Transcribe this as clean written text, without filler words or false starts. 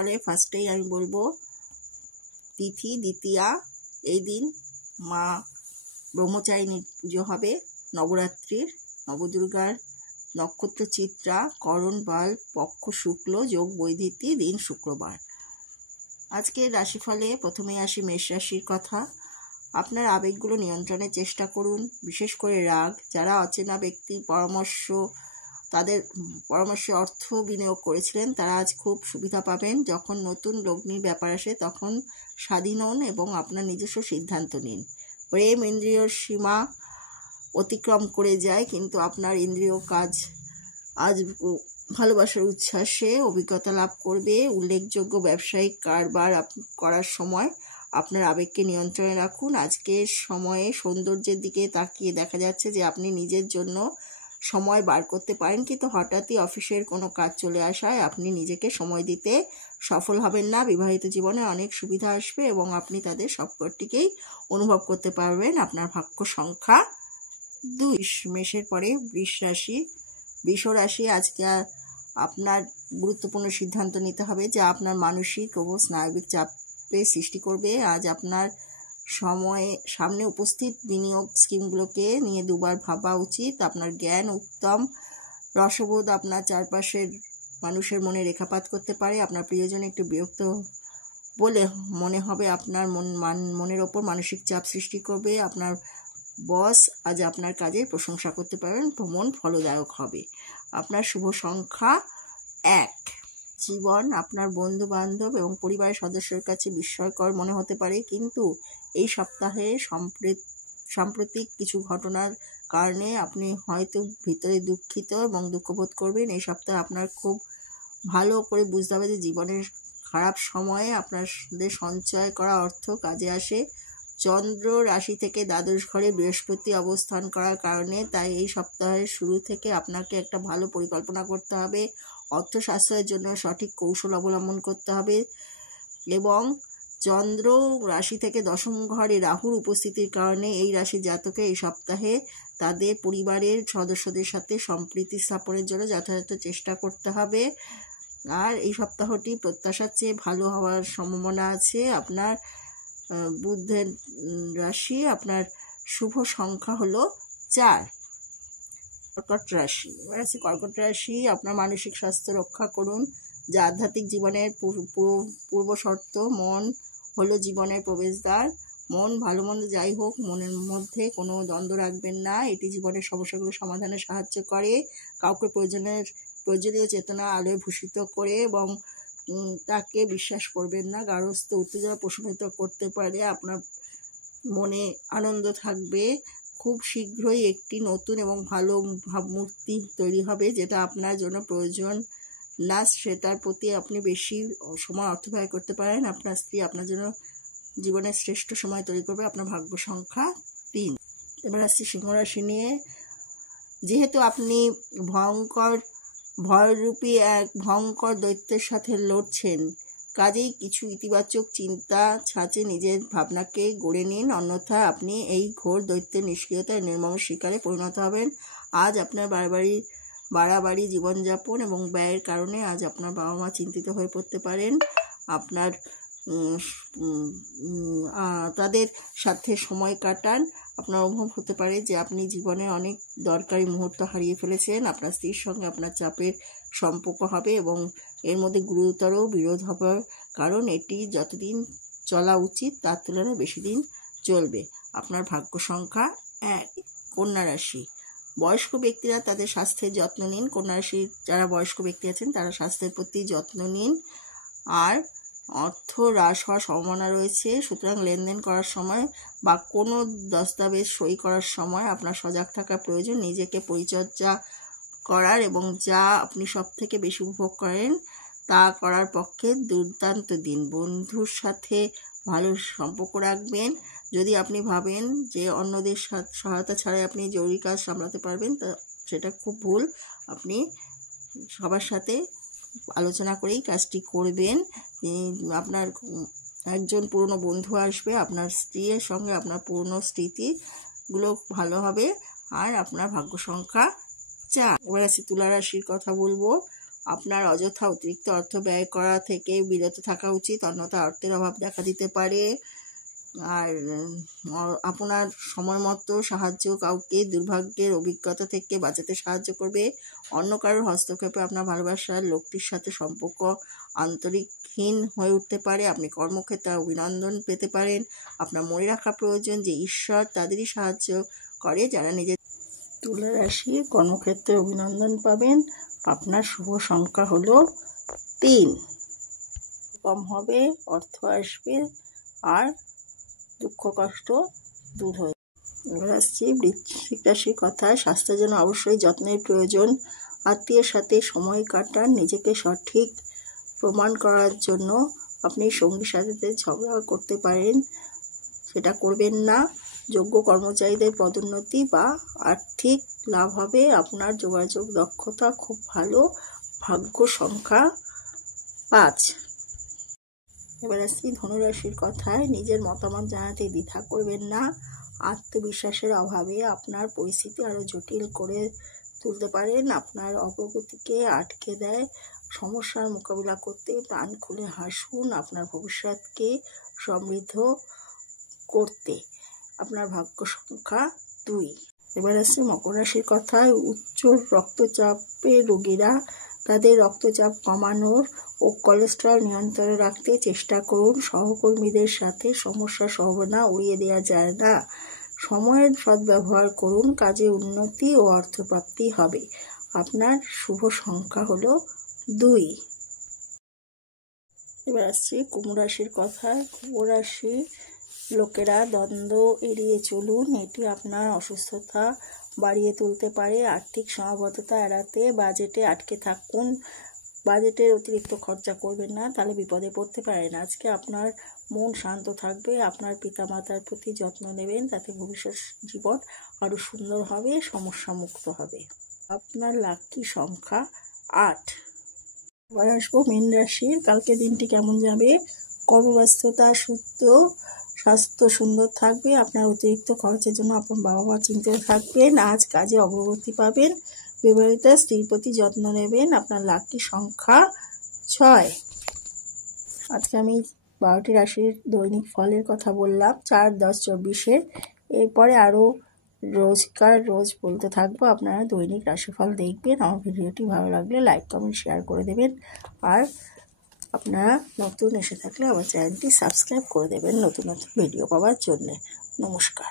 তাহলে ফার্স্টেই আমি বলবো তিথি দ্বিতীয়া, এই দিন মা ব্রহ্মচারিণীর পুজো হবে। নবরাত্রির নবদুর্গার নক্ষত্র চিত্রা, করণ বাল, পক্ষ শুক্ল, যোগ বৈদিতি, দিন শুক্রবার। আজকের রাশিফলে প্রথমেই আসি মেষ রাশির কথা। আপনার আবেগগুলো নিয়ন্ত্রণের চেষ্টা করুন, বিশেষ করে রাগ। যারা অচেনা ব্যক্তির তাদের পরামর্শে অর্থ বিনিয়োগ করেছিলেন তারা আজ খুব সুবিধা পাবেন। যখন নতুন লগ্নির ব্যাপার আসে তখন স্বাধীন হন এবং আপনার নিজস্ব সিদ্ধান্ত নিন। প্রেম ইন্দ্রিয়র সীমা অতিক্রম করে যায়, কিন্তু আপনার ইন্দ্রিয় কাজ আজ ভালোবাসার উচ্ছ্বাসে অভিজ্ঞতা লাভ করবে। উল্লেখযোগ্য ব্যবসায়িক কারবার করার সময় আপনার আবেগকে নিয়ন্ত্রণে রাখুন। আজকের সময়ে সৌন্দর্যের দিকে তাকিয়ে দেখা যাচ্ছে যে আপনি নিজের জন্য সময় বার করতে পারেন, কিন্তু হঠাৎই অফিসের কোনো কাজ চলে আসায় আপনি নিজেকে সময় দিতে সফল হবেন না। বিবাহিত জীবনে অনেক সুবিধা আসবে এবং আপনি তাদের সবকটিকেই অনুভব করতে পারবেন। আপনার ভাগ্য সংখ্যা 2। মেষের পরে বৃষ রাশি। আজকে আপনার গুরুত্বপূর্ণ সিদ্ধান্ত নিতে হবে যা আপনার মানসিক ও স্নায়বিক চাপে সৃষ্টি করবে। আজ আপনার সামনে উপস্থিত বিনিয়োগ স্কিমগুলোকে নিয়ে দুবার ভাবা উচিত। আপনার জ্ঞান উত্তম রসবোধ আপনার চারপাশের মানুষের মনে রেখাপাত করতে পারে। আপনার প্রিয়জন একটু বিরক্ত বলে মনে হবে, আপনার মনের ওপর মানসিক চাপ সৃষ্টি করবে। আপনার বস আজ আপনার কাজের প্রশংসা করতে পারেন, ভ্রমণ ফলদায়ক হবে। আপনার শুভ সংখ্যা 1। জীবন আপনার বন্ধু বান্ধব এবং পরিবারের সদস্যের কাছে বিস্ময়কর মনে হতে পারে, কিন্তু এই সপ্তাহে সাম্প্রতিক কিছু ঘটনার কারণে আপনি হয়তো ভিতরে দুঃখিত এবং দুঃখবোধ করবেন। এই সপ্তাহে আপনার খুব ভালো করে বুঝতে হবে যে জীবনের খারাপ সময়ে আপনাদের সঞ্চয় করা অর্থ কাজে আসে। চন্দ্র রাশি থেকে দ্বাদশ ঘরে বৃহস্পতি অবস্থান করার কারণে তাই এই সপ্তাহের শুরু থেকে আপনাকে একটা ভালো পরিকল্পনা করতে হবে। অর্থ সাশ্রয়ের জন্য সঠিক কৌশল অবলম্বন করতে হবে। এবং চন্দ্র রাশি থেকে দশম ঘরে রাহুর উপস্থিতির কারণে এই রাশির জাতকে এই সপ্তাহে তাদের পরিবারের সদস্যদের সাথে সম্প্রীতি স্থাপনের জন্য যথাযথ চেষ্টা করতে হবে। আর এই সপ্তাহটি প্রত্যাশার চেয়ে ভালো হওয়ার সম্ভাবনা আছে। আপনার বুধের রাশি, আপনার শুভ সংখ্যা হলো 4। কর্কট রাশি। আপনার মানসিক স্বাস্থ্য রক্ষা করুন, যা আধ্যাত্মিক জীবনের পূর্ব শর্ত। মন হলো জীবনের প্রবেশদ্বার। মন ভালো মন্দ যাই হোক, মনের মধ্যে কোনো দ্বন্দ্ব রাখবেন না, এটি জীবনের সমস্যাগুলো সমাধানে সাহায্য করে। কাউকে প্রয়োজনীয় চেতনা আলোয় ভূষিত করে এবং তাকে বিশ্বাস করবেন না। গার্হস্থ্য উত্তেজনা প্রশমিত করতে পারে। আপনার মনে আনন্দ থাকবে। খুব শীঘ্রই একটি নতুন এবং ভালো ভাবমূর্তি তৈরি হবে যেটা আপনার জন্য প্রয়োজন না, সেটার প্রতি আপনি বেশি সময় অর্থ ব্যয় করতে পারেন। আপনার স্ত্রী আপনার জন্য জীবনের শ্রেষ্ঠ সময় তৈরি করবে। আপনার ভাগ্য সংখ্যা 3। এবার আসছি সিংহ রাশি নিয়ে। যেহেতু আপনি ভয়রূপী এক ভয়ঙ্কর দৈত্যের সাথে লড়ছেন, কাজেই কিছু ইতিবাচক চিন্তা ছাঁচে নিজের ভাবনাকে গড়ে নিন, অন্যথায় আপনি এই ঘোর দৈত্যের নিষ্ক্রিয়তায় নির্মম শিকারে পরিণত হবেন। আজ আপনার বাড়াবাড়ি জীবনযাপন এবং ব্যয়ের কারণে আজ আপনার বাবা মা চিন্তিত হয়ে পড়তে পারেন। আপনার তাদের সাথে সময় কাটান। আপনার অনুভব হতে পারে যে আপনি জীবনে অনেক দরকারি মুহূর্ত হারিয়ে ফেলেছেন। আপনার স্ত্রীর সঙ্গে আপনার চাপের সম্পর্ক হবে এবং এর মধ্যে গুরুতর বিরোধ হবে, কারণ এটি যতদিন চলা উচিত তার তুলনায় বেশি দিন চলবে। আপনার ভাগ্য সংখ্যা 1। কন্যা রাশি। বয়স্ক ব্যক্তিরা তাদের স্বাস্থ্যের যত্ন নিন। কন্যা রাশির যারা বয়স্ক ব্যক্তি আছেন তারা স্বাস্থ্যের প্রতি যত্ন নিন। আর অর্থ হ্রাস হওয়ার সম্ভাবনা রয়েছে, সুতরাং লেনদেন করার সময় বা কোনো দস্তাবেজ সই করার সময় আপনার সজাগ থাকা প্রয়োজন। নিজেকে পরিচর্যা করার এবং যা আপনি সব থেকে বেশি উপভোগ করেন তা করার পক্ষে দুর্দান্ত দিন। বন্ধুর সাথে ভালো সম্পর্ক রাখবেন। যদি আপনি ভাবেন যে অন্যদের সহায়তা ছাড়াই আপনি জরুরি কাজ সামলাতে পারবেন, তা সেটা খুব ভুল। আপনি সবার সাথে আলোচনা করেই কাজটি করবেন। আপনার একজন পুরনো বন্ধু আসবে, আপনার স্ত্রীর সঙ্গে আপনার পুরনো স্মৃতিগুলো ভালো হবে। আর আপনার ভাগ্য সংখ্যা 4। এবার আসি তুলা রাশির কথা বলবো। আপনার অযথা অতিরিক্ত অর্থ ব্যয় করা থেকে বিরত থাকা উচিত, অন্যথায় অর্থের অভাব দেখা দিতে পারে। আর আপনার সময় মতো সাহায্য কাউকে দুর্ভাগ্যের অভিজ্ঞতা থেকে বাঁচাতে সাহায্য করবে। অন্য কারোর হস্তক্ষেপে আপনার ভালোবাসার লোকটির সাথে সম্পর্ক আন্তরিকহীন হয়ে উঠতে পারে। আপনি কর্মক্ষেত্রে অভিনন্দন পেতে পারেন। আপনার মনে রাখা প্রয়োজন যে ঈশ্বর তাদেরই সাহায্য করে যারা নিজের। তুলা রাশি, কর্মক্ষেত্রে অভিনন্দন পাবেন। আপনার শুভ সংখ্যা হলো 3। কম হবে, অর্থ আসবে, আর দুঃখ কষ্ট দূর হয়ে। এবার আসছি বৃশ্চিক রাশির কথায়। স্বাস্থ্যের জন্য অবশ্যই যত্নের প্রয়োজন। আত্মীয়ের সাথে সময় কাটান। নিজেকে সঠিক প্রমাণ করার জন্য আপনি সঙ্গী সাথীদের ঝগড়া করতে পারেন, সেটা করবেন না। যোগ্য কর্মচারীদের পদোন্নতি বা আর্থিক লাভ হবে। আপনার যোগাযোগ দক্ষতা খুব ভালো। ভাগ্য সংখ্যা 5। এবার আসছি ধনুরাশির কথায়। নিজের মতামত জানাতে দ্বিধা করবেন না। আত্মবিশ্বাসের অভাবে আপনার পরিস্থিতি আরো জটিল করে তুলতে পারেন। আপনার অগ্রগতিকে আটকে দেয়। সমস্যার মোকাবিলা করতে প্রাণ খুলে হাসুন। আপনার ভবিষ্যৎকে সমৃদ্ধ করতে। আপনার ভাগ্য সংখ্যা 2। এবার আসছে মকর রাশির কথায়। উচ্চ রক্তচাপের রোগীরা তাদের রক্তচাপ কমানোর ও কোলেস্টেরল নিয়ন্ত্রণে রাখতে চেষ্টা করুন। সহকর্মীদের সাথে সমস্যার সম্ভাবনা উড়িয়ে দেওয়া যায় না। সময়ের সদ্ব্যবহার করুন। কাজে উন্নতি ও অর্থপ্রাপ্তি হবে। আপনার শুভ সংখ্যা হলো 2। এবার আসছি কুম্ভ রাশির কথায়। কুম্ভ রাশি লোকেরা দ্বন্দ্ব এড়িয়ে চলুন। এটি আপনার অসুস্থতা বাড়িয়ে তুলতে পারে। আর্থিক সীমাবদ্ধতা এড়াতে বাজেটে আটকে থাকুন। বাজেটের অতিরিক্ত খরচা করবেন না, তাহলে বিপদে পড়তে পারেন। আজকে আপনার মন শান্ত থাকবে। আপনার পিতামাতার প্রতি যত্ন নেবেন, তাতে ভবিষ্যৎ জীবন আরো সুন্দর হবে, সমস্যা মুক্ত হবে। আপনার লাকি সংখ্যা 8। এবার আসবো মীন রাশির। কালকে দিনটি কেমন যাবে? কর্মব্যস্ততা সত্ত্বেও স্বাস্থ্য সুন্দর থাকবে। আপনার অতিরিক্ত খরচের জন্য আপনার বাবা মা চিন্তিত থাকবেন। আজ কাজে অগ্রগতি পাবেন। বিবাহিতা স্ত্রীর প্রতি যত্ন নেবেন। আপনার লাকি সংখ্যা 6। আজকে আমি 12টি রাশির দৈনিক ফলের কথা বললাম, 4, 10, 24-এর। এরপরে আরও রোজ বলতে থাকবো। আপনারা দৈনিক রাশিফল দেখবেন। আমার ভিডিওটি ভালো লাগলে লাইক, কমেন্ট, শেয়ার করে দেবেন। আর আপনারা নতুন এসে থাকলে আমার চ্যানেলটি সাবস্ক্রাইব করে দেবেন নতুন নতুন ভিডিও পাওয়ার জন্যে। নমস্কার।